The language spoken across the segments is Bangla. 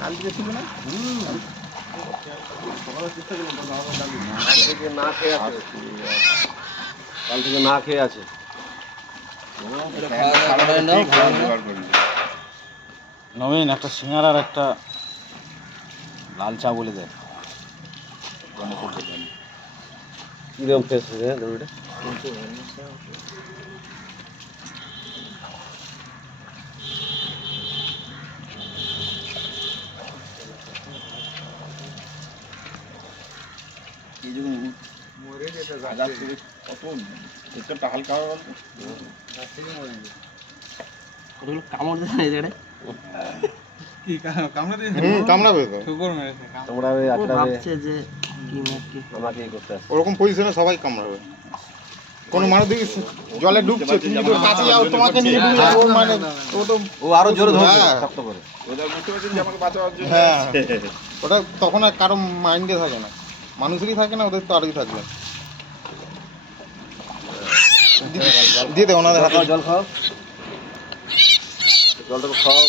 কাল থেকে ছিল না? না খেয়ে আছে, কাল থেকে না খেয়ে আছে। নবীন একটা সিঙ্গার আর একটা লাল চা বলে দেয়। কিরকম ফেস হয়েছে দড়িটা? হালকা কামড় দেয় না এই জায়গায়? কামড়াবে তো, কামড়াবে, আটকাবে, আমাকে করতে আসছে। ওরকম পজিশনে সবাই কামড়াবে। কোনো মানুষ দেখি জলে ডুবছে, তুমি যদি ওর কাছে যাও তোমাকে নিয়ে ডুবে যাবে, ও মানে ও আরো জোরে ধরবে শক্ত করে। হ্যাঁ, ওটা তখন আর কারো মাইন্ডে থাকে না, মানুষেরই থাকে না, ওদের তো আরোই থাকবে। দিয়ে দেবো ওনাদের হাতে। জল খাও, জলটা খাওয়াও।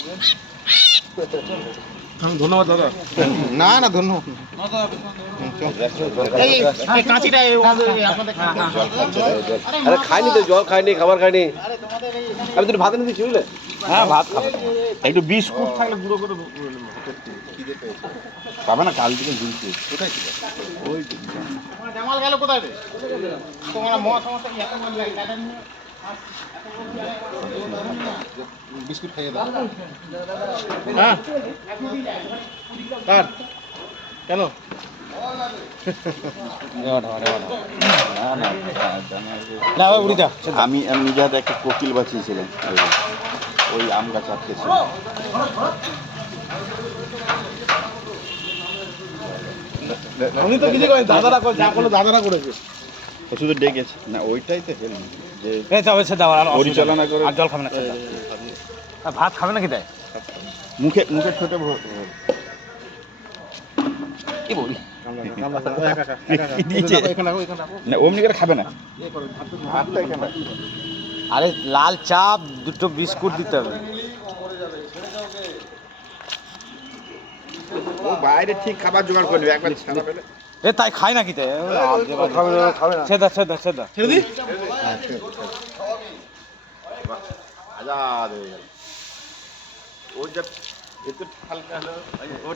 ধন্যবাদ দাদা। না না ধন্যবাদ। আরে খাইনি তো, জল খাইনি, খাবার খাইনি। আমি তো ভাত এনে দিচ্ছি বুঝলে। হ্যাঁ ভাত খাবে, একটু বিস্কুট থাকলে গুঁড়ো করে পাবে না। কাল থেকে ঝুলছে কোথায় ছিল? ওই জামাল গেল কোথায় রে? তোমরা সমস্যা কি এত মন লাগে দাদা নিয়ে বিস্কুট খাইয়ে দাও। হ্যাঁ কার কেন? আমি নিজে হাতে একটা কোকিল বাঁচিয়েছিলাম, ওই আম গাছ আটকে ছিল। উনি তো কিছু করেন, দাদারা করে, যা করলো দাদারা করেছে। ও শুধু ডেকেছে না, ওইটাই তো হেল্প যে পরিচালনা করে। জল খাবে না, ভাত খাবে নাকি তাই? মুখে মুখে ছোটে কি বলি না, অমনি করে খাবে না। আরে লাল চা, দুটো বিস্কুট দিতে হবে। ও বাইরে ঠিক খাবার জোগাড় করবে একবার ছাড়া পেলে। এ তাই খায় নাকি তাই? খাবে না। সেদা সেদা সেদা ছেড়ে দি। আজাদ হয়ে গেল। ও জব একটু হালকা হলো, ও